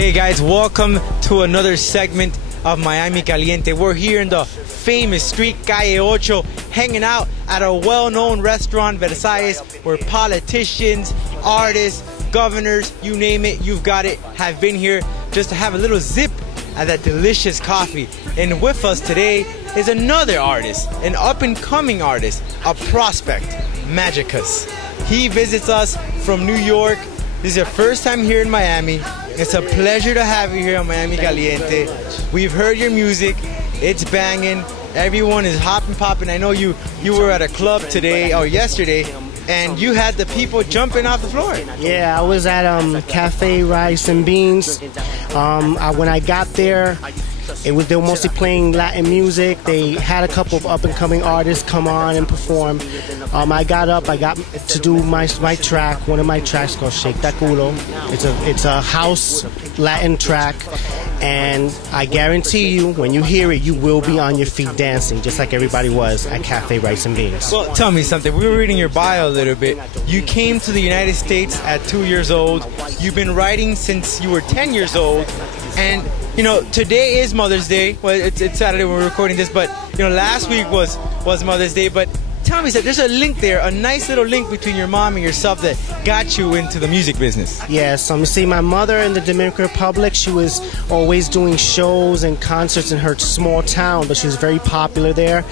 Hey guys, welcome to another segment of Miami Caliente. We're here in the famous street Calle 8, hanging out at a well-known restaurant, Versailles, where politicians, artists, governors, you name it, you've got it, have been here just to have a little zip at that delicious coffee. And with us today is another artist, an up-and-coming artist, a prospect, Magicus. He visits us from New York. This is your first time here in Miami. It's a pleasure to have you here on Miami Caliente. We've heard your music. It's banging. Everyone is hopping, popping. I know you were at a club today or yesterday, and you had the people jumping off the floor. Yeah, I was at Cafe Rice and Beans. When I got there, they were mostly playing Latin music. They had a couple of up-and-coming artists come on and perform. I got to do my track, one of my tracks called Shake That Culo. It's a house Latin track, and I guarantee you, when you hear it, you will be on your feet dancing, just like everybody was at Cafe Rice and Beans. Well, tell me something. We were reading your bio a little bit. You came to the United States at 2 years old. You've been writing since you were 10 years old, and you know, today is Mother's Day. Well, it's Saturday when we're recording this, but you know, last week was Mother's Day. But tell me, there's a link there, a nice little link between your mom and yourself that got you into the music business. Yes, you see, my mother in the Dominican Republic, she was always doing shows and concerts in her small town, but she was very popular there.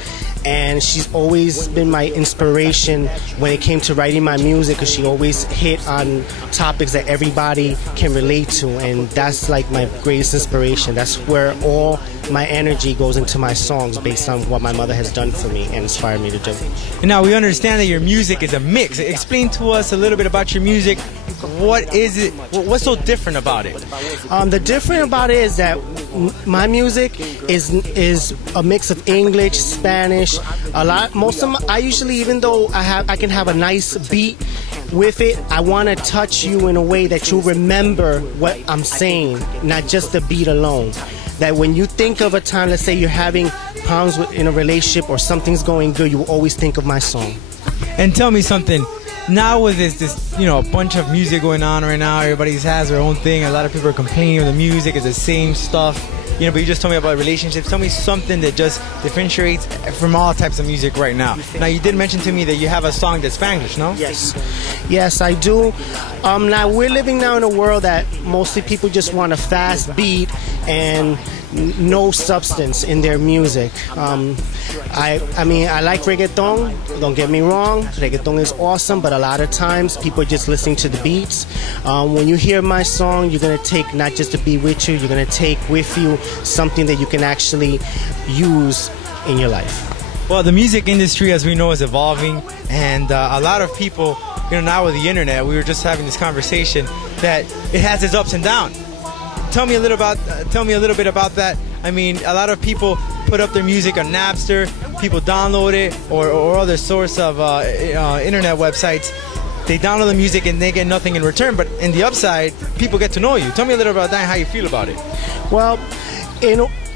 And she's always been my inspiration when it came to writing my music, because she always hit on topics that everybody can relate to, and that's like my greatest inspiration. That's where all my energy goes into my songs, based on what my mother has done for me and inspired me to do. And now we understand that your music is a mix. Explain to us a little bit about your music. What is it? What's so different about it? The different about it is that my music is a mix of English, Spanish, I usually, even though I can have a nice beat with it, I want to touch you in a way that you'll remember what I'm saying, not just the beat alone. That when you think of a time, let's say you're having problems in a relationship or something's going good, you will always think of my song. And tell me something. Now with this, you know, a bunch of music going on right now, everybody has their own thing. A lot of people are complaining of the music, it's the same stuff. You know, but you just told me about relationships. Tell me something that just differentiates from all types of music right now. Now, you did mention to me that you have a song that's Spanglish, no? Yes, I do. Now, we're living now in a world that mostly people just want a fast beat and no substance in their music. I mean, I like reggaeton, don't get me wrong. Reggaeton is awesome, but a lot of times people are just listening to the beats. When you hear my song, you're going to take not just the beat with you, you're going to take with you something that you can actually use in your life. Well, the music industry, as we know, is evolving, and a lot of people, you know, now with the internet, we were just having this conversation that it has its ups and downs. Tell me a little bit about that. I mean, a lot of people put up their music on Napster, people download it, or other source of internet websites. They download the music and they get nothing in return, but in the upside, people get to know you. Tell me a little about that and how you feel about it. Well,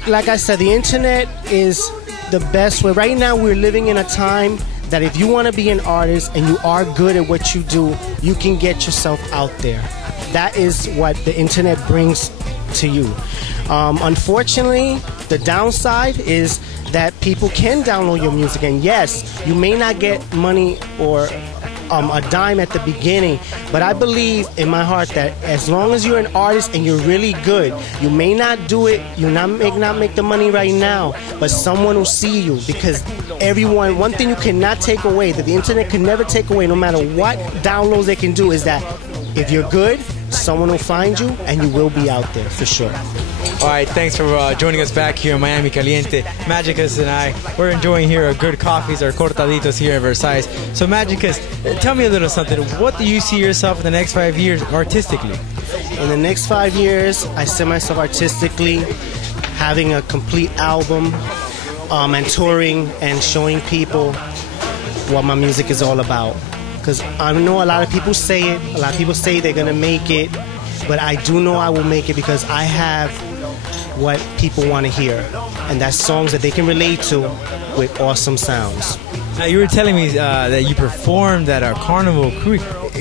like I said, the internet is the best way. Right now, we're living in a time that if you want to be an artist and you are good at what you do, you can get yourself out there. That is what the internet brings to you. Unfortunately, the downside is that people can download your music, and yes, you may not get money or a dime at the beginning, but I believe in my heart that as long as you're an artist and you're really good, you may not do it, you may not make the money right now, but someone will see you, because everyone, one thing you cannot take away, that the internet can never take away, no matter what downloads they can do, is that if you're good, someone will find you and you will be out there for sure. All right, thanks for joining us back here in Miami Caliente. Magicus and I, we're enjoying here our good coffees, our cortaditos here at Versailles. So Magicus, tell me a little something. What do you see yourself in the next 5 years artistically? In the next 5 years, I see myself artistically having a complete album and touring and showing people what my music is all about. Because I know a lot of people say it, a lot of people say they're going to make it, but I do know I will make it because I have what people want to hear, and that's songs that they can relate to with awesome sounds. Now, you were telling me that you performed at a Carnival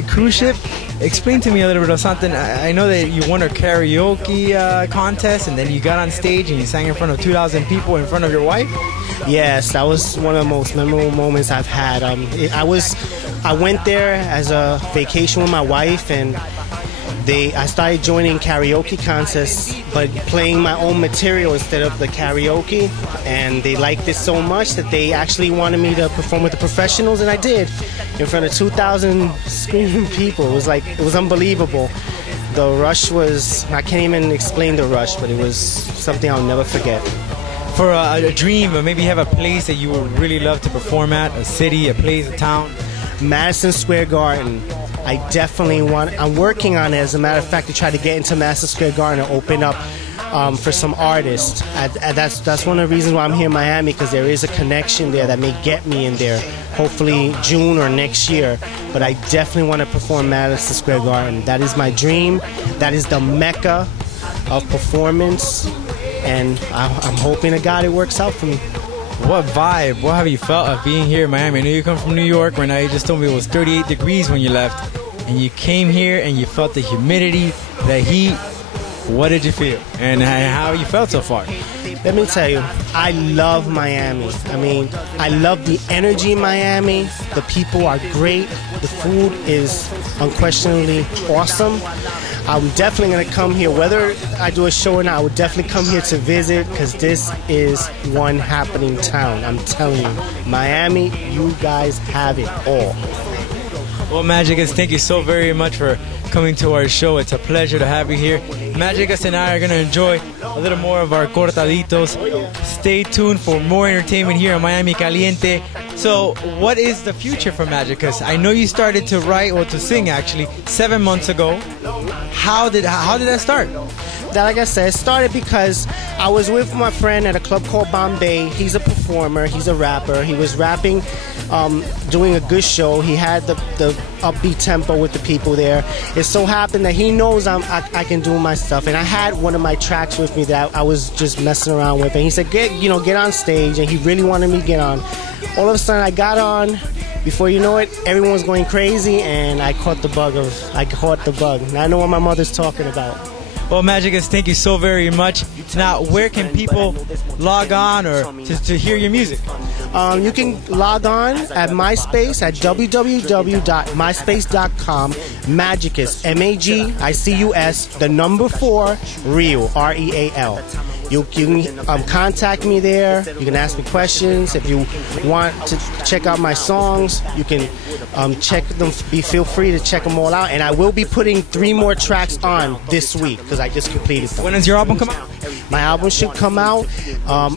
cruise ship. Explain to me a little bit of something. I know that you won a karaoke contest, and then you got on stage and you sang in front of 2,000 people in front of your wife. Yes, that was one of the most memorable moments I've had. I went there as a vacation with my wife, and I started joining karaoke contests, but playing my own material instead of the karaoke, and they liked it so much that they actually wanted me to perform with the professionals, and I did, in front of 2,000 screaming people. It was unbelievable. The rush was, I can't even explain the rush, but it was something I'll never forget. For a dream, or maybe you have a place that you would really love to perform at, a city, a place, a town? Madison Square Garden. I definitely I'm working on it, as a matter of fact, to try to get into Madison Square Garden and open up for some artists. That's one of the reasons why I'm here in Miami, because there is a connection there that may get me in there, hopefully June or next year. But I definitely want to perform Madison Square Garden. That is my dream. That is the mecca of performance, and I'm hoping to God it works out for me. What vibe, what have you felt of being here in Miami? I know you come from New York, right now you just told me it was 38 degrees when you left, and you came here and you felt the humidity, the heat. What did you feel, and how you felt so far? Let me tell you, I love Miami. I mean, I love the energy in Miami. The people are great. The food is unquestionably awesome. I'm definitely going to come here, whether I do a show or not. I would definitely come here to visit, because this is one happening town. I'm telling you, Miami, you guys have it all. Well, Magicus, thank you so very much for coming to our show. It's a pleasure to have you here. Magicus and I are going to enjoy a little more of our cortaditos. Stay tuned for more entertainment here on Miami Caliente. So, what is the future for Magicus? I know you started to write, or to sing actually, 7 months ago. How did that start? Like I said, it started because I was with my friend at a club called Bombay. He's a performer, he's a rapper. He was rapping, doing a good show. He had the upbeat tempo with the people there. It so happened that he knows I can do my stuff, and I had one of my tracks with me that I was just messing around with, and he said, get on stage, and he really wanted me to get on. All of a sudden I got on. Before you know it, everyone was going crazy, and I caught the bug. And I know what my mother's talking about. Well, Magicus, thank you so very much. Now, where can people log on or to hear your music? You can log on at MySpace at www.myspace.com, Magicus, Magicus, the number 4, Real, Real. You can contact me there. You can ask me questions. If you want to check out my songs, you can check them. Feel free to check them all out. And I will be putting 3 more tracks on this week, because I just completed them. When does your album come out? My album should come out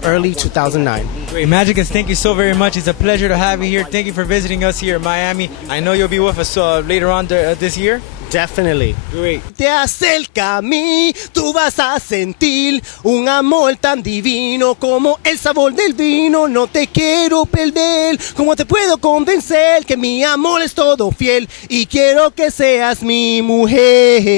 early 2009. Great. Magicus, thank you so very much. It's a pleasure to have you here. Thank you for visiting us here in Miami. I know you'll be with us later on this year. Definitely. Great. Te acerca a mí, tú vas a sentir un amor tan divino como el sabor del vino. No te quiero perder, como te puedo convencer que mi amor es todo fiel y quiero que seas mi mujer.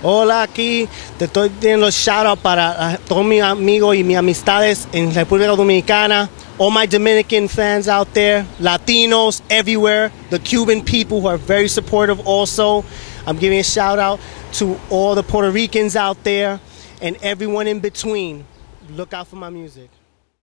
Hola, aquí te estoy dando shout out para todos mis amigos y mis amistades en República Dominicana. All my Dominican fans out there, Latinos everywhere, the Cuban people who are very supportive also. I'm giving a shout out to all the Puerto Ricans out there and everyone in between. Look out for my music.